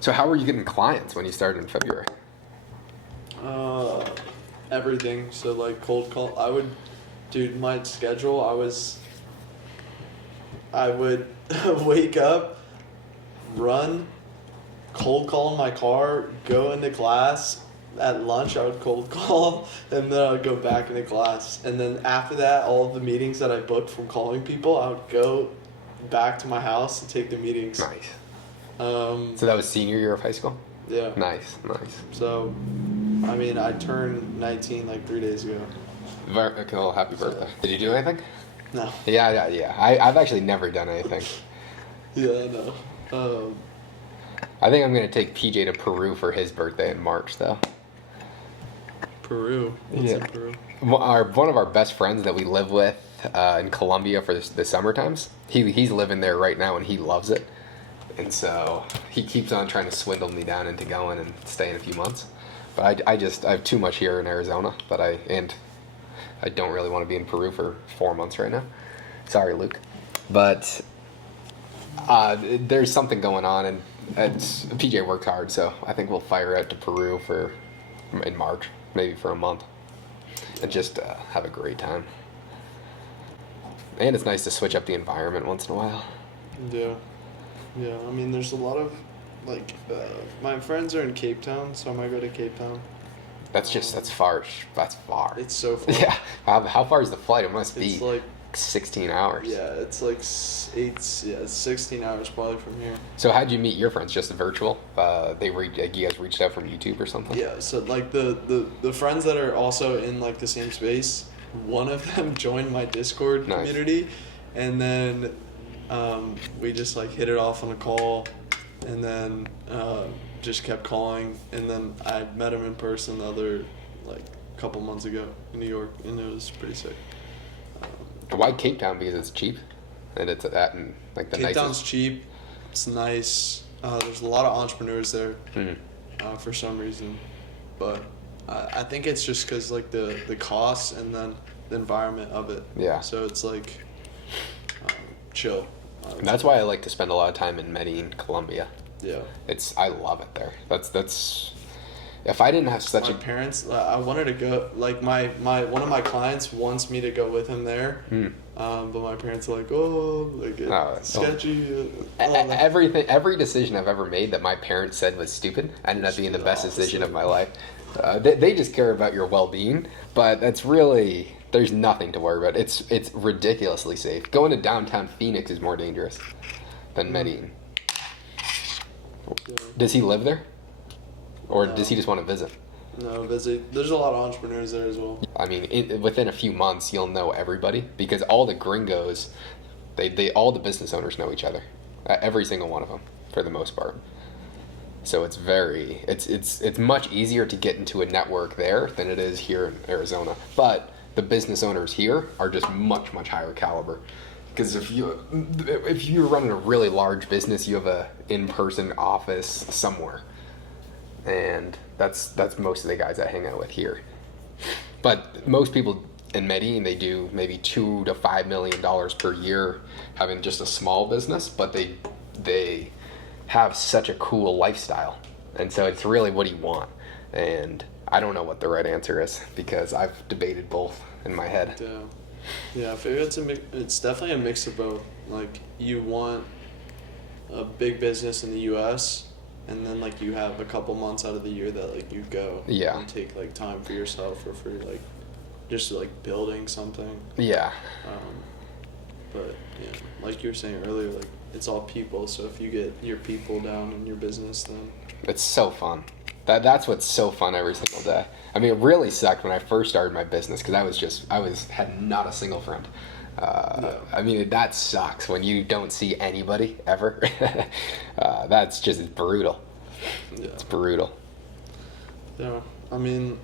So how were you getting clients when you started in February? Everything. So like cold call. Dude, my schedule. I would wake up, run, cold call in my car, go into class. At lunch, I would cold call, and then I would go back into class. And then after that, all of the meetings that I booked from calling people, I would go back to my house and take the meetings. Nice. So that was senior year of high school? Yeah. Nice. So, I mean, I turned 19 like 3 days ago. Okay, well, happy birthday. Did you do anything? No. Yeah. I've actually never done anything. Yeah, no. I think I'm going to take PJ to Peru for his birthday in March, though. Peru? What's in Peru? One of our best friends that we live with in Colombia for the summer times, he's living there right now and he loves it. And so he keeps on trying to swindle me down into going and staying a few months. But I have too much here in Arizona that I don't really want to be in Peru for 4 months right now. Sorry, Luke. But there's something going on, and PJ works hard, so I think we'll fire out to Peru in March, maybe for a month, and just have a great time. And it's nice to switch up the environment once in a while. Yeah. I mean, there's a lot of my friends are in Cape Town, so I might go to Cape Town. That's far. That's far. It's so far. Yeah. How far is the flight? It must be it's like 16 hours. Yeah, it's like it's 16 hours probably from here. So how'd you meet your friends? Just virtual? You guys reached out from YouTube or something? Yeah. So like the friends that are also in like the same space, one of them joined my Discord community, and then we just like hit it off on a call, and then just kept calling, and then I met him in person the other like couple months ago in New York, and it was pretty sick. Why Cape Town? Because it's cheap, and it's that and like the Cape Town's cheap. It's nice. There's a lot of entrepreneurs there, for some reason, but I think it's just because like the costs and then the environment of it. Yeah. So it's like chill. And that's why I like to spend a lot of time in Medellin, Colombia. Yeah. I love it there. That's. If I didn't have such my parents, I wanted to go. Like my one of my clients wants me to go with him there, but my parents are like, it's sketchy. Every decision I've ever made that my parents said was stupid ended up being the best decision of my life. They just care about your well-being, but that's really there's nothing to worry about. It's ridiculously safe. Going to downtown Phoenix is more dangerous than Medellin. Does he live there? Or does he just want to visit? No, visit. There's a lot of entrepreneurs there as well. I mean, within a few months, you'll know everybody because all the gringos, all the business owners know each other, every single one of them, for the most part. So it's much easier to get into a network there than it is here in Arizona. But the business owners here are just much higher caliber. Because if you're running a really large business, you have a in-person office somewhere. And that's most of the guys I hang out with here. But most people in Medellin, they do maybe $2 to $5 million per year having just a small business, but they have such a cool lifestyle. And so it's really what do you want? And I don't know what the right answer is because I've debated both in my head. Yeah, I figure it's definitely a mix of both. Like you want a big business in the U.S., and then like you have a couple months out of the year that like you go and take like time for yourself or for like just like building something. Yeah. But yeah, like you were saying earlier, like it's all people. So if you get your people down in your business, then it's so fun. That's what's so fun every single day. I mean, it really sucked when I first started my business because I had not a single friend. I mean, that sucks when you don't see anybody ever. That's just brutal. Yeah. It's brutal. Yeah, I mean,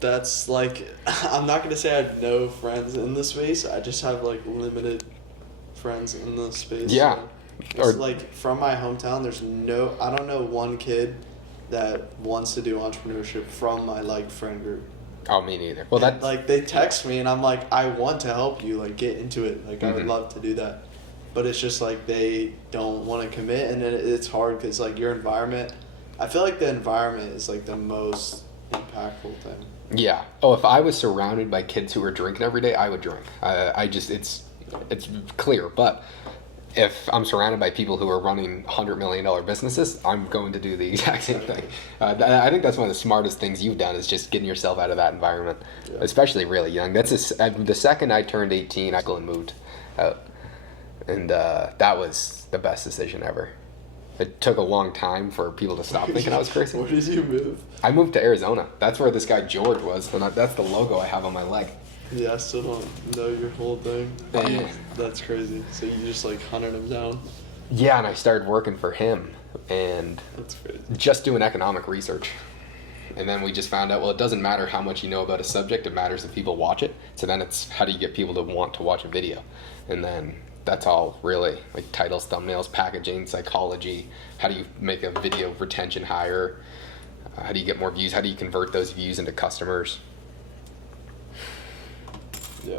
that's like, I'm not going to say I have no friends in the space. I just have like limited friends in the space. Yeah. It's like from my hometown, I don't know one kid that wants to do entrepreneurship from my like friend group. Oh, me neither. Well, like they text me and I'm like, I want to help you like get into it. Like I would love to do that. but it's just like they don't want to commit, and then it's hard because like your environment. I feel like the environment is like the most impactful thing. Yeah. Oh, if I was surrounded by kids who were drinking every day, I would drink. I just it's clear. But if I'm surrounded by people who are running $100 million businesses, I'm going to do the exact same thing. I think that's one of the smartest things you've done is just getting yourself out of that environment, especially really young. The second I turned 18, I moved out, and that was the best decision ever. It took a long time for people to stop thinking I was crazy. Where did you move? I moved to Arizona. That's where this guy George was, and that's the logo I have on my leg. Yeah, I still don't know your whole thing. That's crazy. So you just like hunted him down? Yeah, and I started working for him, and that's crazy. Just doing economic research. And then we just found out, well, it doesn't matter how much you know about a subject, it matters if people watch it. So then it's how do you get people to want to watch a video? And then that's all really like titles, thumbnails, packaging, psychology. How do you make a video retention higher? How do you get more views? How do you convert those views into customers? Yeah.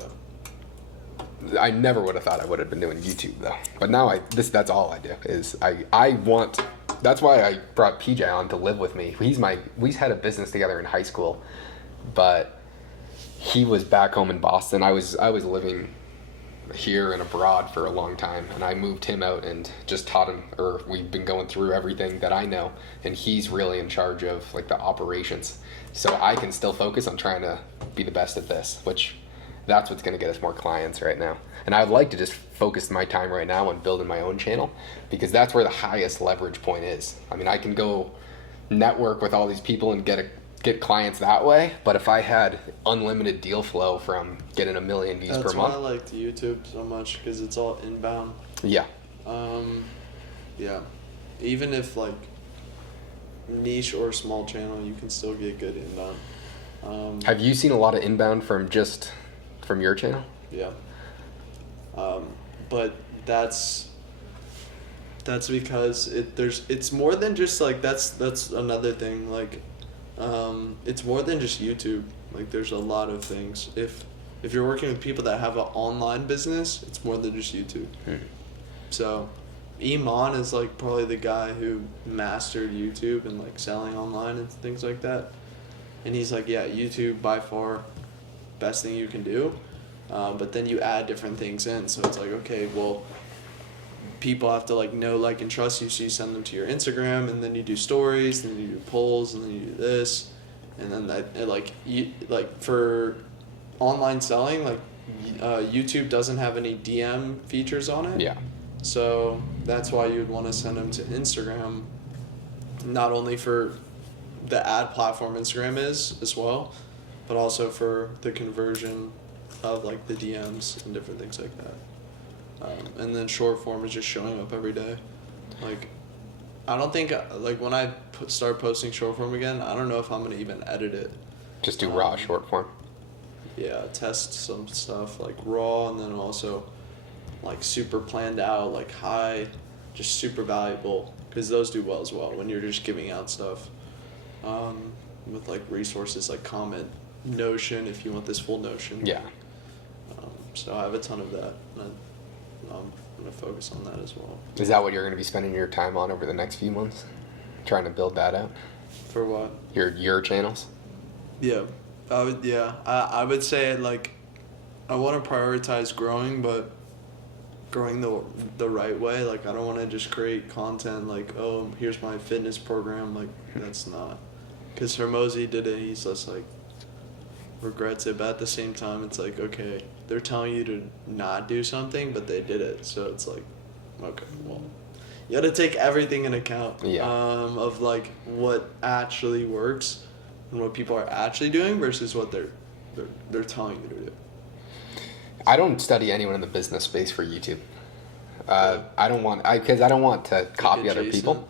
I never would have thought I would have been doing YouTube though. But now that's all I do is I want. That's why I brought PJ on to live with me. We had a business together in high school, but he was back home in Boston. I was living here and abroad for a long time, and I moved him out and just taught him, or we've been going through everything that I know, and he's really in charge of like the operations, so I can still focus on trying to be the best at this, which that's what's going to get us more clients right now. And I'd like to just focus my time right now on building my own channel, because that's where the highest leverage point is. I mean, I can go network with all these people and get clients that way, but if I had unlimited deal flow from getting 1 million views per month. That's why I liked YouTube so much, because it's all inbound. Yeah. Yeah. Even if like niche or small channel, you can still get good inbound. Have you seen a lot of inbound from your channel? Yeah. But that's because it's more than just like that's another thing, like it's more than just YouTube. Like there's a lot of things. If you're working with people that have an online business, it's more than just YouTube. So Iman is like probably the guy who mastered YouTube and like selling online and things like that. And he's like, yeah, YouTube by far best thing you can do. But then you add different things in. So it's like, okay, well, people have to like know, like, and trust you. So you send them to your Instagram, and then you do stories, and then you do polls, and then you do this, and then that for online selling, like YouTube doesn't have any DM features on it. Yeah. So that's why you'd want to send them to Instagram, not only for the ad platform Instagram is as well, but also for the conversion of like the DMs and different things like that. And then short form is just showing up every day. Like, I don't think, like when I start posting short form again, I don't know if I'm going to even edit it. Just do raw short form? Yeah, test some stuff like raw, and then also like super planned out, like high, just super valuable, because those do well as well when you're just giving out stuff with like resources like comment Notion if you want this full Notion. Yeah. So I have a ton of that, and I'm going to focus on that as well. Is that what you're going to be spending your time on over the next few months? Trying to build that out? For what? Your channels? Yeah. I would say like I want to prioritize growing, but growing the right way. Like I don't want to just create content like, oh, here's my fitness program. Like that's not. Because Hermosi did it, he's just like regrets it, but at the same time it's like, okay, they're telling you to not do something, but they did it, so it's like, okay, well, you got to take everything in account. Yeah. Of like what actually works and what people are actually doing versus what they're telling you to do. I don't study anyone in the business space for YouTube. I don't want to copy other people.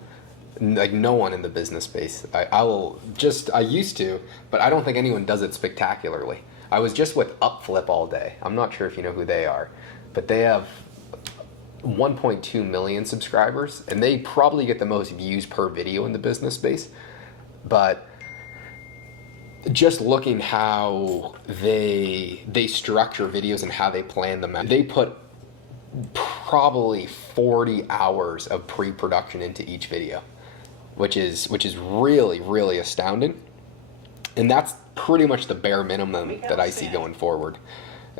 Like no one in the business space. I used to, but I don't think anyone does it spectacularly. I was just with Upflip all day. I'm not sure if you know who they are, but they have 1.2 million subscribers, and they probably get the most views per video in the business space. But just looking how they structure videos and how they plan them out, they put probably 40 hours of pre-production into each video, which is really, really astounding. And that's pretty much the bare minimum that I see going forward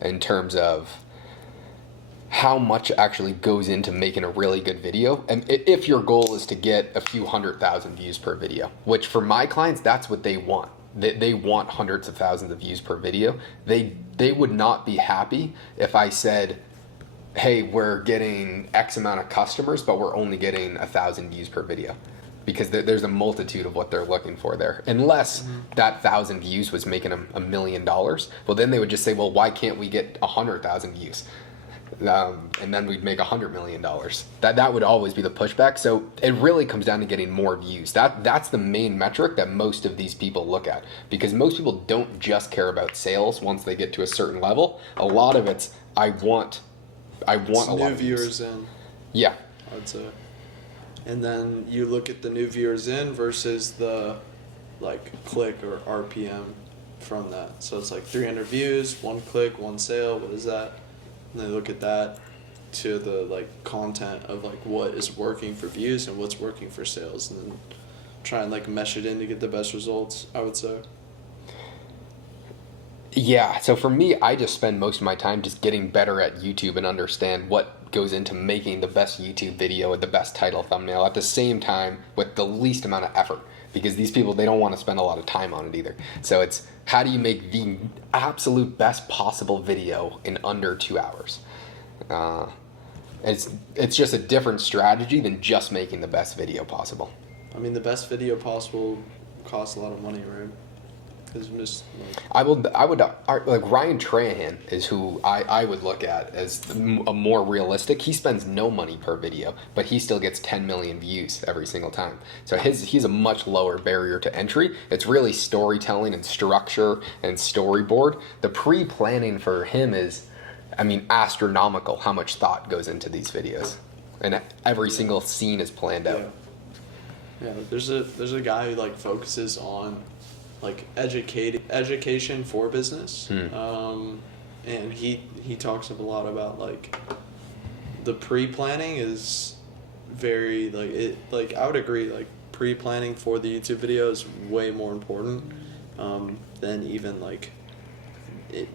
in terms of how much actually goes into making a really good video. And if your goal is to get a few 100,000 views per video, which for my clients, that's what they want. They want hundreds of thousands of views per video. They would not be happy if I said, hey, we're getting X amount of customers, but we're only getting 1,000 views per video. Because there's a multitude of what they're looking for there. Unless that 1,000 views was making them $1 million, well, then they would just say, well, why can't we get 100,000 views? And then we'd make $100 million. That would always be the pushback. So it really comes down to getting more views. That's the main metric that most of these people look at, because most people don't just care about sales once they get to a certain level. A lot of it's I want a lot new of viewers in. Yeah, I'd say. And then you look at the new viewers in versus the like click or RPM from that. So it's like 300 views, 1 click, 1 sale. What is that? And they look at that to the like content of like what is working for views and what's working for sales, and then try and like mesh it in to get the best results, I would say. Yeah, so for me, I just spend most of my time just getting better at YouTube and understand what goes into making the best YouTube video with the best title thumbnail at the same time with the least amount of effort, because these people, they don't want to spend a lot of time on it either. So it's how do you make the absolute best possible video in under 2 hours? It's just a different strategy than just making the best video possible. I mean, the best video possible costs a lot of money, right? Because just like... I would like Ryan Trahan is who I would look at as a more realistic. He spends no money per video, but he still gets 10 million views every single time. So he's a much lower barrier to entry. It's really storytelling and structure and storyboard. The pre-planning for him is, I mean, astronomical how much thought goes into these videos, and every single scene is planned out. Yeah, there's a guy who like focuses on like education for business, and he talks a lot about like the pre-planning is very like it like I would agree, like pre-planning for the YouTube video is way more important than even like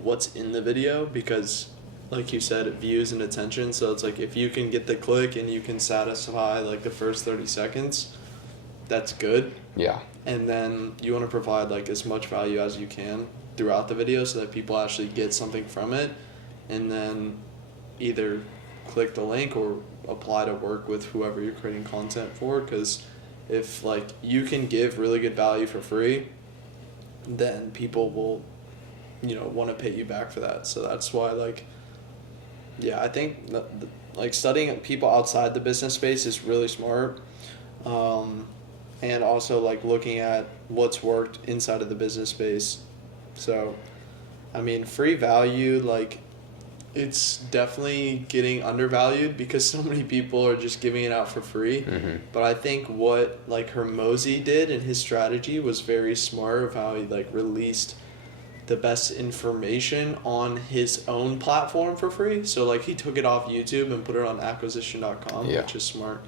what's in the video, because like you said, it views and attention. So it's like if you can get the click and you can satisfy like the first 30 seconds, that's good. Yeah. And then you want to provide like as much value as you can throughout the video so that people actually get something from it, and then either click the link or apply to work with whoever you're creating content for. Because if like you can give really good value for free, then people will, want to pay you back for that. So that's why like, yeah, I think like studying people outside the business space is really smart. And also like looking at what's worked inside of the business space. So, I mean, free value, like it's definitely getting undervalued because so many people are just giving it out for free. Mm-hmm. But I think what like Hermosi did in his strategy was very smart of how he like released the best information on his own platform for free. So like he took it off YouTube and put it on acquisition.com, which is smart.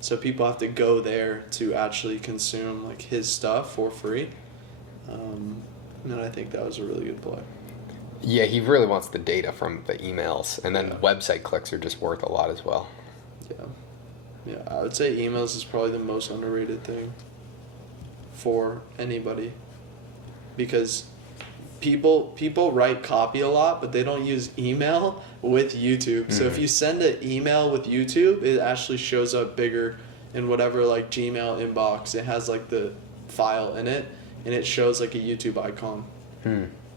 So people have to go there to actually consume like his stuff for free. And I think that was a really good play. Yeah, he really wants the data from the emails, and then website clicks are just worth a lot as well. Yeah, I would say emails is probably the most underrated thing for anybody, because people write copy a lot, but they don't use email with YouTube. So if you send an email with YouTube, it actually shows up bigger in whatever like Gmail inbox. It has like the file in it, and it shows like a YouTube icon.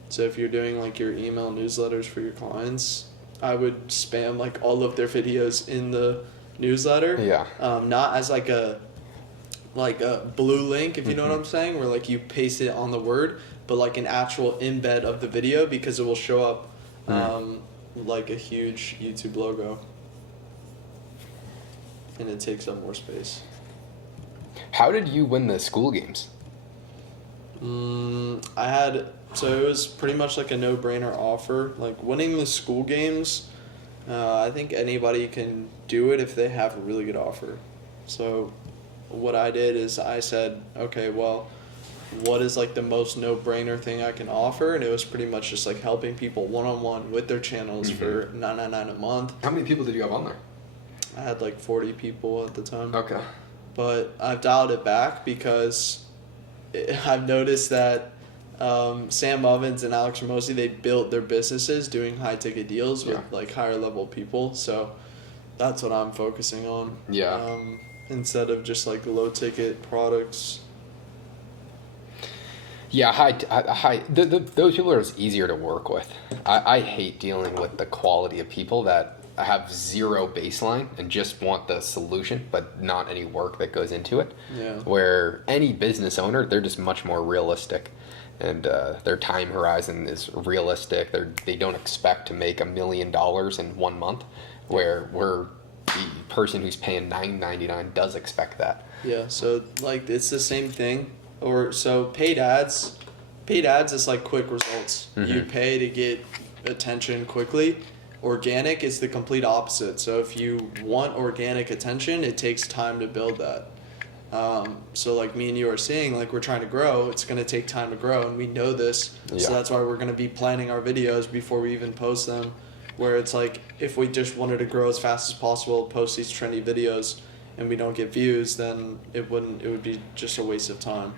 So if you're doing like your email newsletters for your clients, I would spam like all of their videos in the newsletter. Not as like a blue link, if you know what I'm saying, where like you paste it on the Word, but like an actual embed of the video, because it will show up like a huge YouTube logo, and it takes up more space. How did you win the school games? So it was pretty much like a no-brainer offer. Like winning the school games, I think anybody can do it if they have a really good offer. So what I did is I said, okay, well, what is like the most no-brainer thing I can offer? And it was pretty much just like helping people one-on-one with their channels for $9.99 a month. How many people did you have on there? I had like 40 people at the time. Okay. But I've dialed it back because I've noticed that Sam Ovens and Alex Ramosi, they built their businesses doing high-ticket deals with like higher-level people. So that's what I'm focusing on. Yeah. Instead of just like low-ticket products. Yeah, those people are just easier to work with. I hate dealing with the quality of people that have zero baseline and just want the solution, but not any work that goes into it. Yeah. Where any business owner, they're just much more realistic, and their time horizon is realistic. They don't expect to make $1 million in 1 month, where the person who's paying $9.99 does expect that. Yeah. So like it's the same thing. Or so paid ads is like quick results. You pay to get attention quickly. Organic is the complete opposite. So if you want organic attention, it takes time to build that. So like me and you are saying, like we're trying to grow, it's going to take time to grow, and we know this. Yeah. So that's why we're going to be planning our videos before we even post them, where it's like if we just wanted to grow as fast as possible, post these trendy videos, and we don't get views, then it would be just a waste of time.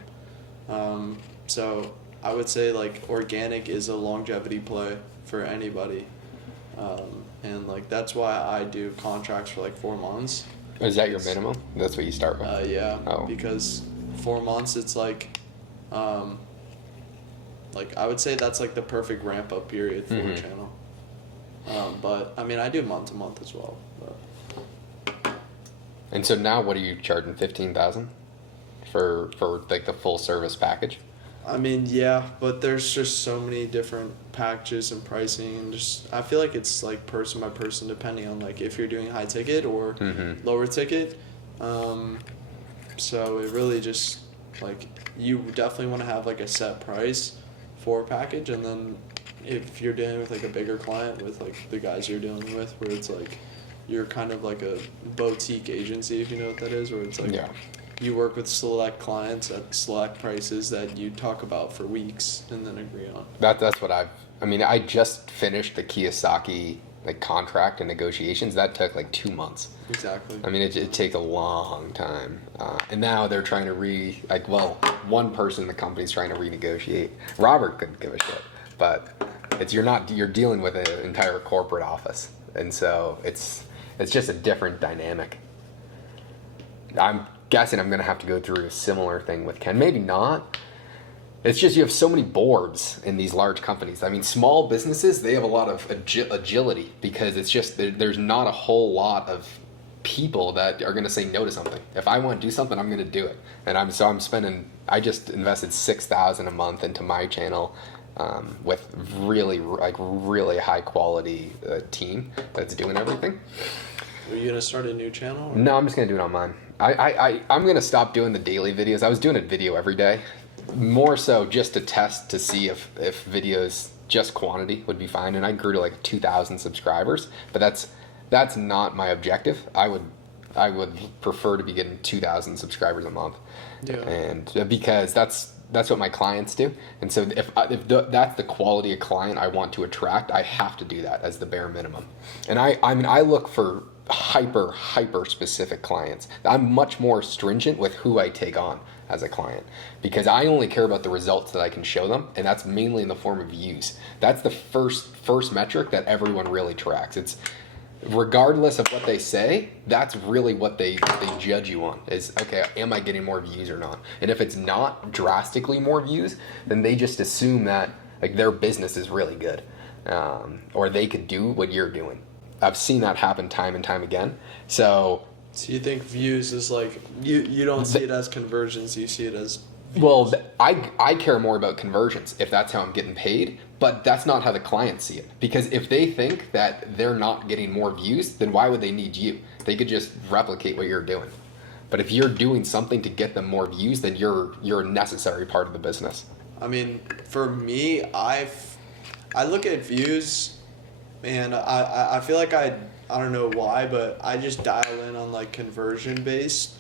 So I would say like organic is a longevity play for anybody. And like that's why I do contracts for like 4 months. Is that your minimum? That's what you start with? Yeah. Oh. Because 4 months, it's like I would say that's like the perfect ramp up period for a channel. But I mean, I do month to month as well. But. And so now, what are you charging? 15,000 for like the full service package? I mean, yeah, but there's just so many different packages and pricing, and just I feel like it's like person by person depending on like if you're doing high ticket or lower ticket. So it really just like you definitely want to have like a set price for a package, and then if you're dealing with like a bigger client with like the guys you're dealing with, where it's like you're kind of like a boutique agency, if you know what that is, where it's like you work with select clients at select prices that you talk about for weeks and then agree on. That's what I just finished the Kiyosaki like contract and negotiations. That took like 2 months. Exactly. I mean, it takes a long time. And now they're trying to one person in the company's trying to renegotiate. Robert couldn't give a shit, but you're dealing with an entire corporate office. And so it's just a different dynamic. I'm guessing I'm going to have to go through a similar thing with Ken. Maybe not. It's just you have so many boards in these large companies. I mean, small businesses, they have a lot of agility because it's just there's not a whole lot of people that are going to say no to something. If I want to do something, I'm going to do it. And I just invested $6,000 a month into my channel with really high quality team that's doing everything. Are you going to start a new channel? Or? No, I'm just going to do it on mine. I'm going to stop doing the daily videos. I was doing a video every day, more so just to test to see if videos, just quantity would be fine. And I grew to like 2,000 subscribers, but that's not my objective. I would prefer to be getting 2,000 subscribers a month. Yeah. And because that's what my clients do. And so if that's the quality of client I want to attract, I have to do that as the bare minimum. And I look for hyper specific clients. I'm much more stringent with who I take on as a client because I only care about the results that I can show them, and that's mainly in the form of views. That's the first metric that everyone really tracks. It's regardless of what they say, that's really what they judge you on is, okay, am I getting more views or not? And if it's not drastically more views, then they just assume that like their business is really good, or they could do what you're doing. I've seen that happen time and time again. So you think views is like you don't see it as conversions, you see it as views. Well, I care more about conversions if that's how I'm getting paid, but that's not how the clients see it. Because if they think that they're not getting more views, then why would they need you? They could just replicate what you're doing. But if you're doing something to get them more views, then you're a necessary part of the business. I mean, for me, I look at views And I feel like I don't know why, but I just dial in on like conversion based.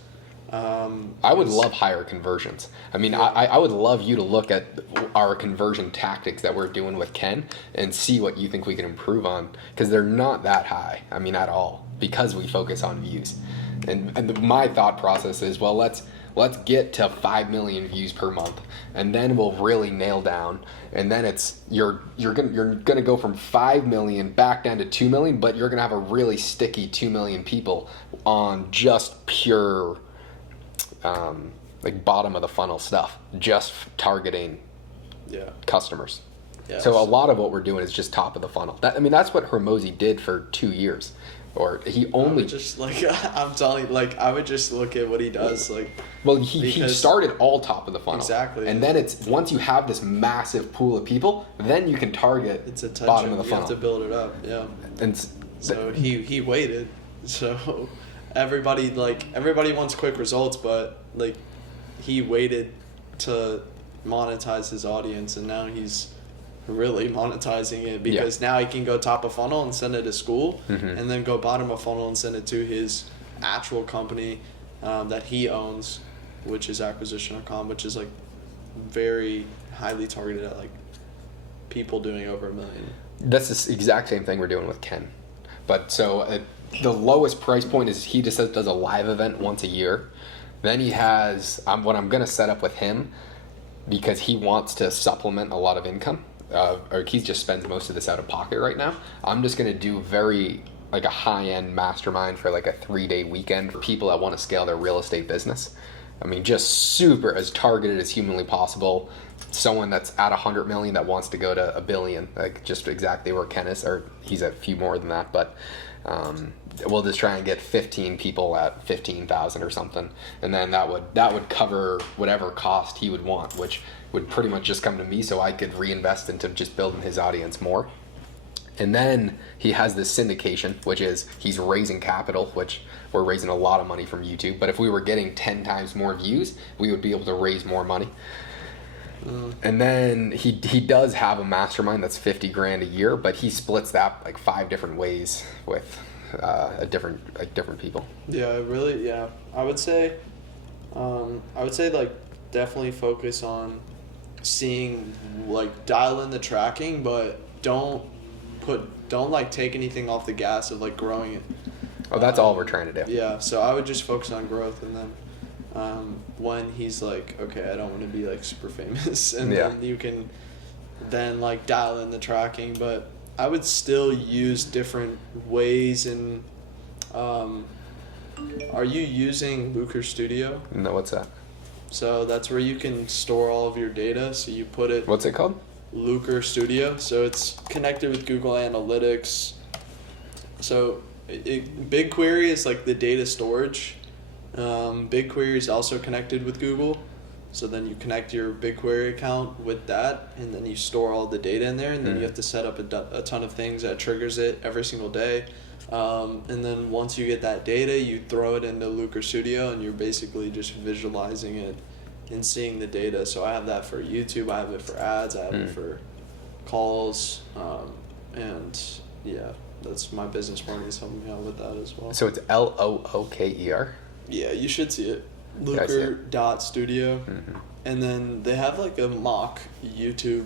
I would love higher conversions. I mean, Yeah. I would love you to look at our conversion tactics that we're doing with Ken and see what you think we can improve on, because they're not that high. I mean, at all, because we focus on views. And my thought process is, well, let's get to 5 million views per month, and then we'll really nail down. And then it's you're gonna go from 5 million back down to 2 million, but you're gonna have a really sticky 2 million people on just pure like bottom of the funnel stuff, just targeting Yeah. customers. Yes. So a lot of what we're doing is just top of the funnel. That's what Hormozy did for 2 years, or he I only would just like I'm telling you, like I would just look at what he does, like well he because- started all top of the funnel Exactly. and then it's once you have this massive pool of people, then you can target it's attention. bottom of the You funnel. have to build it up. Yeah. And So he waited. So everybody wants quick results, but like he waited to monetize his audience, and now he's really monetizing it because now he can go top of funnel and send it to school, and then go bottom of funnel and send it to his actual company that he owns, which is acquisition.com, which is like very highly targeted at like people doing over $1 million. that's the exact same thing we're doing with Ken. But so the lowest price point is he just does a live event once a year. Then he has what I'm going to set up with him, because he wants to supplement a lot of income. Or he just spends most of this out of pocket right now. I'm just going to do very like a high-end mastermind for like a 3-day weekend for people that want to scale their real estate business. I mean, just super as targeted as humanly possible. Someone that's at 100 million that wants to go to 1 billion, like just exactly where Ken is, or he's at a few more than that, but we'll just try and get 15 people at 15,000 or something, and then that would cover whatever cost he would want, which would pretty much just come to me, so I could reinvest into just building his audience more. And then he has this syndication, which is he's raising capital, which we're raising a lot of money from YouTube. But if we were getting 10 times more views, we would be able to raise more money. And then he does have a mastermind that's 50 grand a year, but he splits that like 5 different ways with different people. Yeah, really. Yeah, I would say like definitely focus on seeing, like, dial in the tracking, but don't like take anything off the gas of like growing it. Oh, that's all we're trying to do. Yeah, so I would just focus on growth, and then when he's like, okay, I don't want to be like super famous, and then you can then like dial in the tracking, but I would still use different ways. And are you using Lucre Studio? No, what's that? So that's where you can store all of your data. So you put it. What's it called? Lucre Studio. So it's connected with Google Analytics. So BigQuery is like the data storage. BigQuery is also connected with Google. So then you connect your BigQuery account with that, and then you store all the data in there, and then you have to set up a ton of things that triggers it every single day. And then once you get that data, you throw it into Lucre Studio, and you're basically just visualizing it and seeing the data. So I have that for YouTube, I have it for ads, I have it for calls, and yeah, that's my business partner is helping me out with that as well. So it's LOOKER? Yeah, you should see it. Lucre.studio. And then they have like a mock YouTube.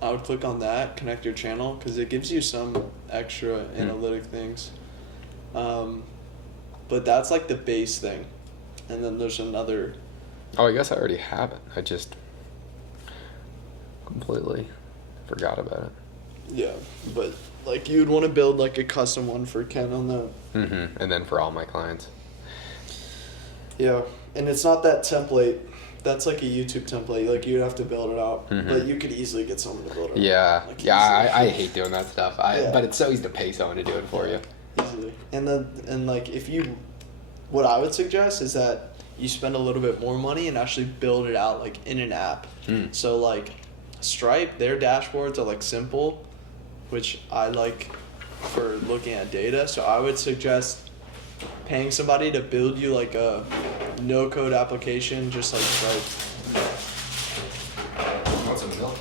I would click on that, connect your channel, because it gives you some extra analytic things. But that's like the base thing. And then there's another. Oh, I guess I already have it. I just completely forgot about it. Yeah, but like you'd want to build like a custom one for Ken on that. And then for all my clients. Yeah, and it's not that template. That's like a YouTube template. Like you'd have to build it out, but you could easily get someone to build it out. Yeah, Like, I hate doing that stuff. Yeah. But it's so easy to pay someone to do it for you. Easily. And like what I would suggest is that you spend a little bit more money and actually build it out like in an app. So like Stripe, their dashboards are like simple, which I like for looking at data. So I would suggest paying somebody to build you like a no-code application, just like Stripe. Want some milk?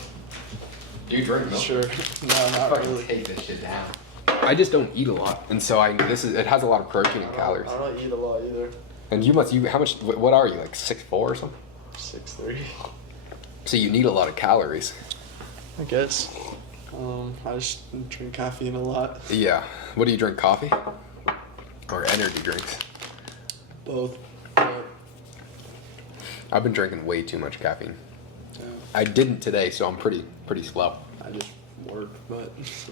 Do you drink milk? Sure. No, not really. Take this shit down. I just don't eat a lot, and so it has a lot of protein and calories. I don't eat a lot either. And how much? What are you, like 6'4" or something? 6'3". So you need a lot of calories. I guess. I just drink caffeine a lot. Yeah. What do you drink? Coffee? Or energy drinks? Both. I've been drinking way too much caffeine. Yeah. I didn't today, so I'm pretty slow. I just work, but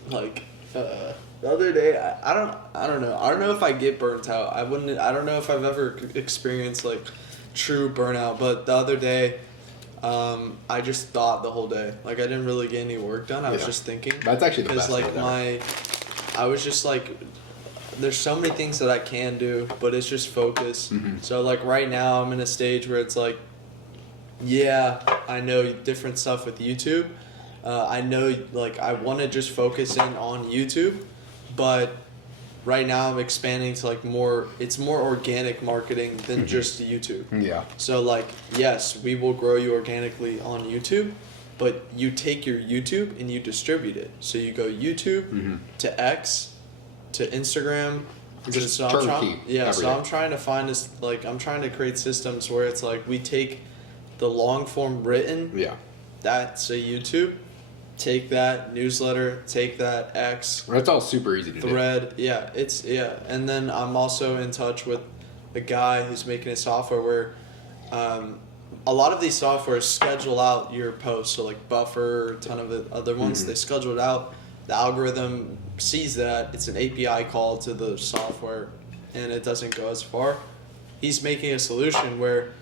like the other day, I don't know. I don't know if I get burnt out. I don't know if I've ever experienced like true burnout. But the other day, I just thought the whole day. Like I didn't really get any work done. I was just thinking. That's actually the best. Because like I was just like, there's so many things that I can do, but it's just focus. Mm-hmm. So like right now, I'm in a stage where it's like, yeah, I know different stuff with YouTube. I know like I want to just focus in on YouTube, but right now I'm expanding to like it's more organic marketing than just YouTube. Yeah. So like, yes, we will grow you organically on YouTube, but you take your YouTube and you distribute it. So you go YouTube to X to Instagram. Just so turnkey. So I'm trying to find this, like I'm trying to create systems where it's like we take the long form written. Yeah. That's a YouTube. Take that newsletter, take that X. That's all super easy to thread. Do. Yeah, and then I'm also in touch with a guy who's making a software where a lot of these softwares schedule out your posts. So like Buffer, a ton of the other ones, they schedule it out. The algorithm sees that. It's an API call to the software, and it doesn't go as far. He's making a solution where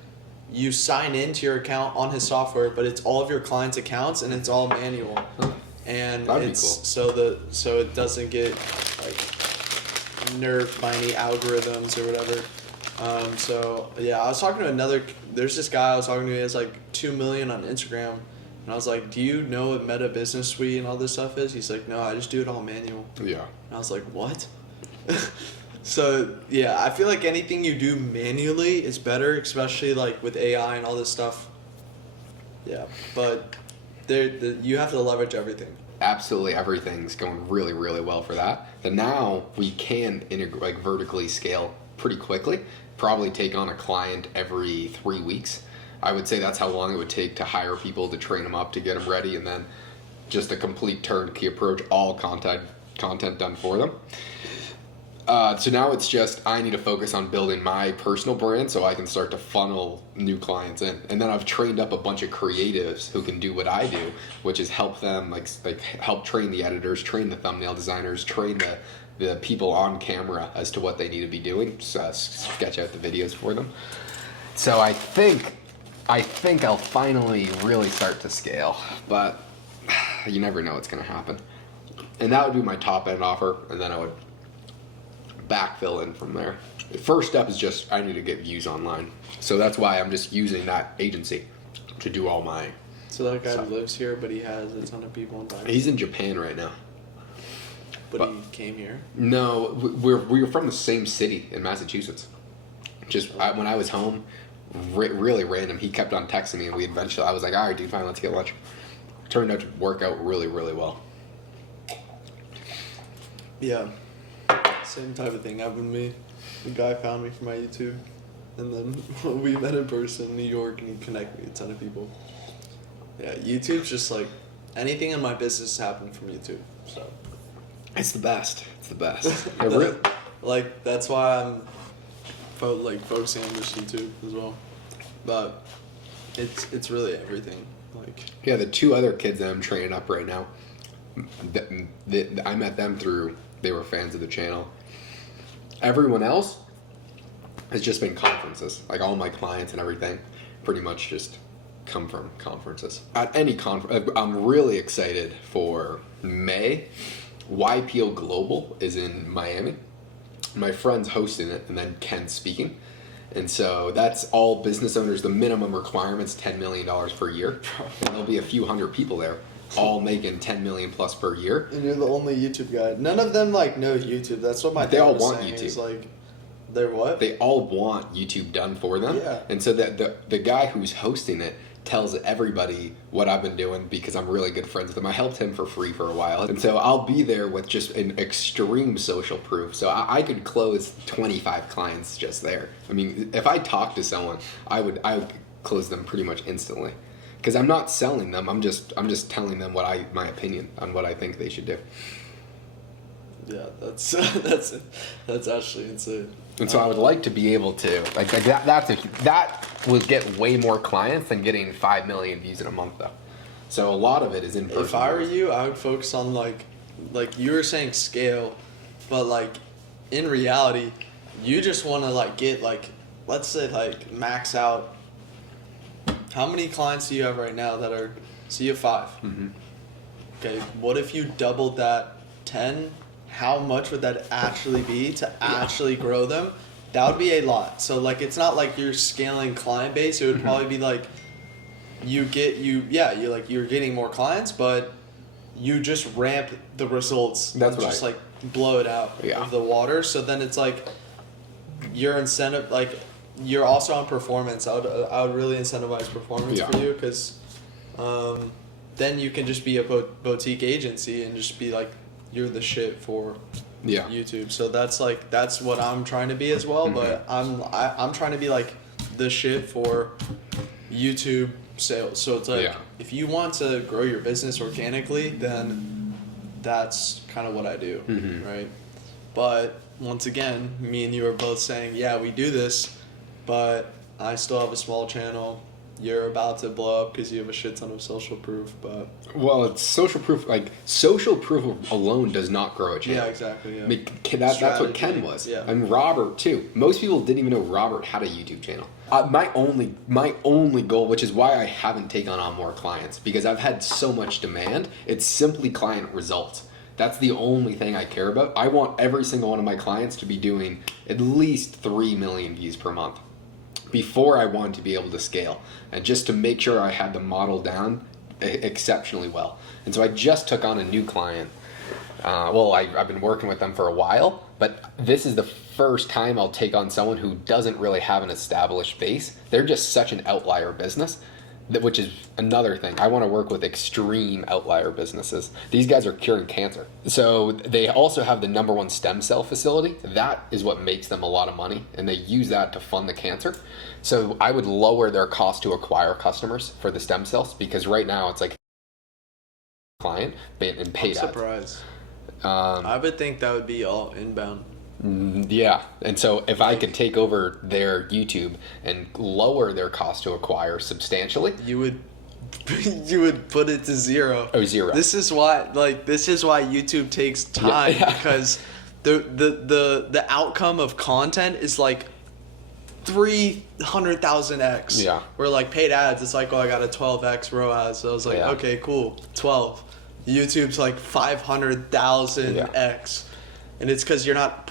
you sign into your account on his software, but it's all of your clients' accounts and it's all manual. And That'd it's be cool. so it doesn't get like nerfed by any algorithms or whatever. So yeah, I was talking to there's this guy I was talking to, he has like 2 million on Instagram, and I was like, do you know what Meta Business Suite and all this stuff is? He's like, no, I just do it all manual. Yeah. And I was like, what? So yeah, I feel like anything you do manually is better, especially like with AI and all this stuff. Yeah, but you have to leverage everything. Absolutely everything's going really, really well for that. And now we can vertically scale pretty quickly. Probably take on a client every 3 weeks. I would say that's how long it would take to hire people, to train them up, to get them ready, and then just a complete turnkey approach, all content done for them. So now it's just I need to focus on building my personal brand so I can start to funnel new clients in. And then I've trained up a bunch of creatives who can do what I do, which is help them like help train the editors, train the thumbnail designers, train the people on camera as to what they need to be doing, sketch out the videos for them. So I think I'll finally really start to scale, but you never know what's going to happen. And that would be my top end offer, and then I would backfill in from there. The first step is just I need to get views online. So that's why I'm just using that agency to do all my So that guy stuff. lives here, but he has a ton of people in Bunn. He's in Japan right now. But he came here? No, we're from the same city in Massachusetts. When I was home, really random, he kept on texting me, and I was like, all right, dude, fine, let's get lunch. Turned out to work out really, really well. Yeah. Same type of thing happened to me. The guy found me from my YouTube, and then we met in person in New York, and he connected me with a ton of people. Yeah, YouTube's just like, anything in my business happened from YouTube, so. It's the best. It's the best. Like, that's why I'm focusing on just YouTube as well. But it's really everything. Like, yeah, the two other kids that I'm training up right now, I met them through, they were fans of the channel. Everyone else has just been conferences. Like all my clients and everything pretty much just come from conferences. At any conference, I'm really excited for May. YPO Global is in Miami. My friend's hosting it, and then Ken's speaking. And so that's all business owners. The minimum requirement's $10 million per year. And there'll be a few hundred people there, all making $10 million plus per year. And you're the only YouTube guy. None of them know YouTube. That's what They all want YouTube. Is like, they're what? They all want YouTube done for them. Yeah. And so that the guy who's hosting it tells everybody what I've been doing because I'm really good friends with him. I helped him for free for a while. And so I'll be there with just an extreme social proof. So I could close 25 clients just there. I mean, if I talk to someone, I would close them pretty much instantly. Because I'm not selling them. I'm just telling them my opinion on what I think they should do. Yeah, that's actually insane. And so I would like to be able to that would get way more clients than getting 5 million views in a month though. So a lot of it is in person. If I were you, I would focus on like you were saying scale, but like in reality, you just want to like get like, let's say like max out. How many clients do you have right now that are? So you have 5. Mm-hmm. Okay, what if you doubled that 10? How much would that actually be to actually grow them? That would be a lot. So like it's not like you're scaling client base. It would probably be like you're getting more clients, but you just ramp the results. That's and just like blow it out of the water. So then it's like your incentive, like you're also on performance. I would really incentivize performance for you because then you can just be a boutique agency and just be like, you're the shit for YouTube. So that's what I'm trying to be as well. But I'm trying to be like the shit for YouTube sales. So it's like if you want to grow your business organically, then that's kind of what I do, right? But once again, me and you are both saying, yeah, we do this, but I still have a small channel. You're about to blow up because you have a shit ton of social proof, but... Well, it's social proof. Like, social proof alone does not grow a channel. Yeah, exactly, yeah. I mean, that's what Ken was. Yeah. And Robert, too. Most people didn't even know Robert had a YouTube channel. My only goal, which is why I haven't taken on more clients, because I've had so much demand, it's simply client results. That's the only thing I care about. I want every single one of my clients to be doing at least 3 million views per month before I wanted to be able to scale, and just to make sure I had the model down exceptionally well. And so I just took on a new client. I've been working with them for a while, but this is the first time I'll take on someone who doesn't really have an established base. They're just such an outlier business, which is another thing. I want to work with extreme outlier businesses. These guys are curing cancer. So they also have the #1 stem cell facility. That is what makes them a lot of money, and they use that to fund the cancer. So I would lower their cost to acquire customers for the stem cells, because right now it's like client and paid ads. I'm surprised. I would think that would be all inbound. Yeah, and so if I could take over their YouTube and lower their cost to acquire substantially, you would put it to zero. Oh, zero. This is why YouTube takes time because the outcome of content is like 300,000x. Yeah. Where like paid ads, it's like, oh, I got a 12x ROAS. So I was like, okay, cool, 12. YouTube's like 500,000x. And it's because you're not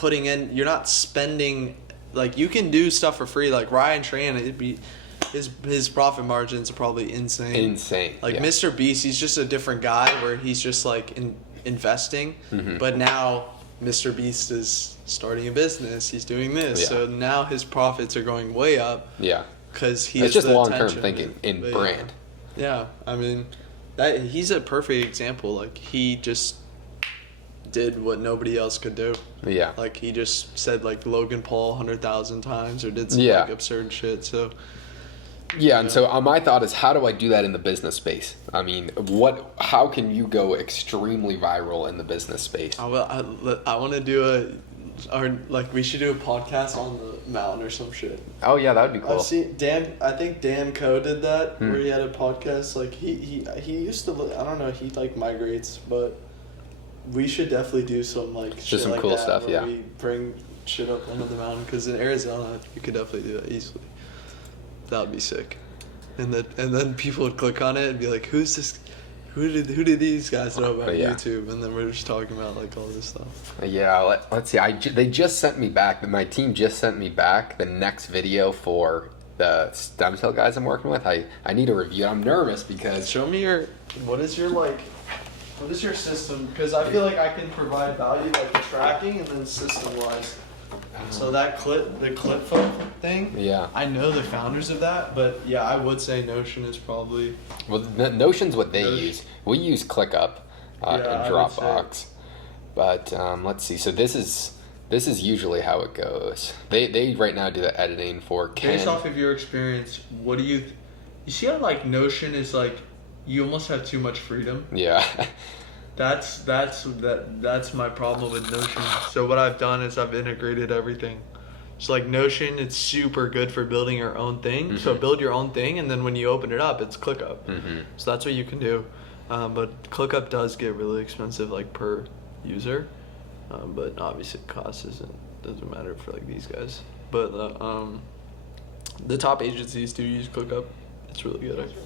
spending, like, you can do stuff for free. Like Ryan Tran, his profit margins are probably insane. Like Mr. Beast, he's just a different guy where he's just like investing. But now Mr. Beast is starting a business. He's doing this, so now his profits are going way up. Yeah, because it's just long-term thinking in brand. Yeah, I mean, he's a perfect example. Like he just did what nobody else could do. Yeah. Like he just said like Logan Paul 100,000 times or did some like absurd shit. So yeah, and so my thought is, how do I do that in the business space? I mean, how can you go extremely viral in the business space? I want to do we should do a podcast on the mountain or some shit. Oh yeah, that would be cool. I've seen I think Dan Coe did that where he had a podcast. Like he used to, I don't know, he like migrates, but we should definitely do some like just shit some like cool that stuff. Where we bring shit up onto the mountain, because in Arizona you could definitely do that easily. That would be sick, and then people would click on it and be like, "Who's this? Who did these guys know about YouTube?" And then we're just talking about like all this stuff. Yeah, let's see. They just sent me back. My team just sent me back the next video for the stem cell guys I'm working with. I need a review. I'm nervous because show me what is your system? Because I feel like I can provide value like the tracking and then system wise. So the ClipFoam thing. Yeah. I know the founders of that, but yeah, I would say Notion is probably. Well, Notion's what they use. We use ClickUp and I would say. Dropbox. But let's see. So this is usually how it goes. They right now do the editing for Ken. Based off of your experience, what do you see how like Notion is like you almost have too much freedom? Yeah. That's my problem with Notion. So what I've done is I've integrated everything. So like Notion, it's super good for building your own thing. So build your own thing, and then when you open it up, it's ClickUp. So that's what you can do. But ClickUp does get really expensive, like per user. But obviously cost doesn't matter for like these guys. But the top agencies do use ClickUp. It's really good.